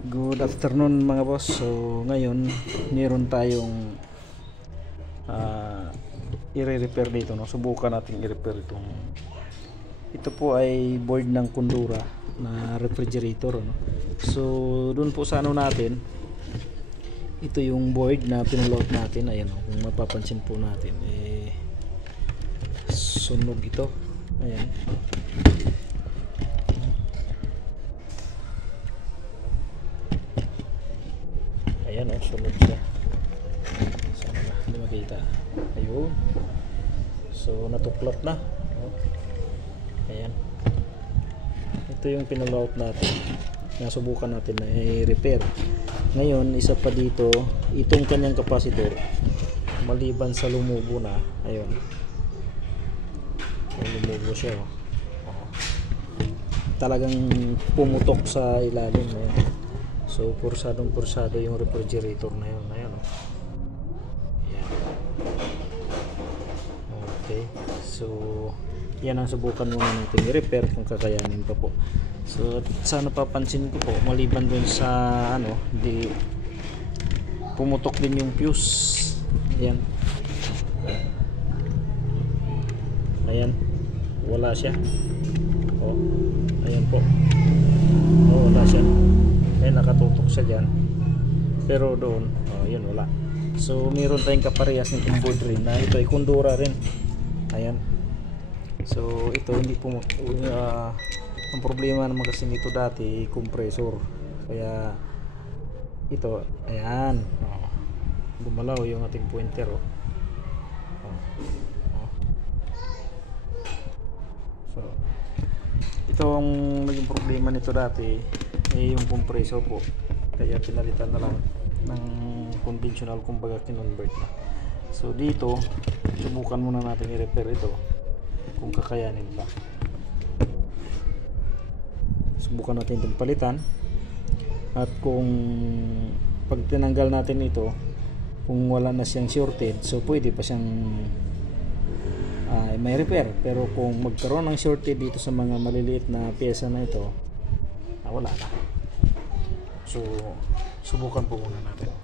Good afternoon mga boss. So ngayon meron tayong i-repair dito, no? Subukan natin i-repair ito po ay board ng Kundura na refrigerator, no? So doon po sa ano natin, ito yung board na pinaload natin. Ayan, no? Kung mapapansin po natin sunog ito. Ayan. Ayan, oh, sunog siya. Sana na, hindi makita. Ayun. So natuklap na, oh. Ayan. Ito yung pinaload natin. Nasubukan natin na i-repair. Ngayon, isa pa dito, itong kanyang capacitor, maliban sa lumubo na, ayun. Lumubo siya, oh. Talagang pumutok sa ilalim, ayan. So pursado yung refrigerator na yun. Ayan, oh. Ayan. Okay. So yan ang subukan muna natin i-repair kung kakayanin pa po. So sana papansin ko po, maliban dun sa ano, di pumutok din yung fuse. Ayan. Ayan. Wala siya. Oh. Ayan po. Oh, wala siya. Nakatutok siya dyan, pero doon, oh, yun, wala. So meron tayong kaparehas nitong board rin na ito ay Kundura rin. Ayan. So ito hindi po ang problema naman kasi nito dati compressor, kaya ito, ayan, oh, gumalaw yung ating pointer, oh. So ito ang naging problema nito dati, yung compressor po, kaya pinalitan na lang ng conventional, kumbaga kinonvert na. So dito subukan muna natin i-repair ito kung kakayanin pa. Subukan natin itong palitan, at kung pag tinanggal natin ito, kung wala na siyang shorted, so pwede pa siyang may repair. Pero kung magkaroon ng shorted dito sa mga maliliit na pyesa na ito, wala na. So subukan po muna natin.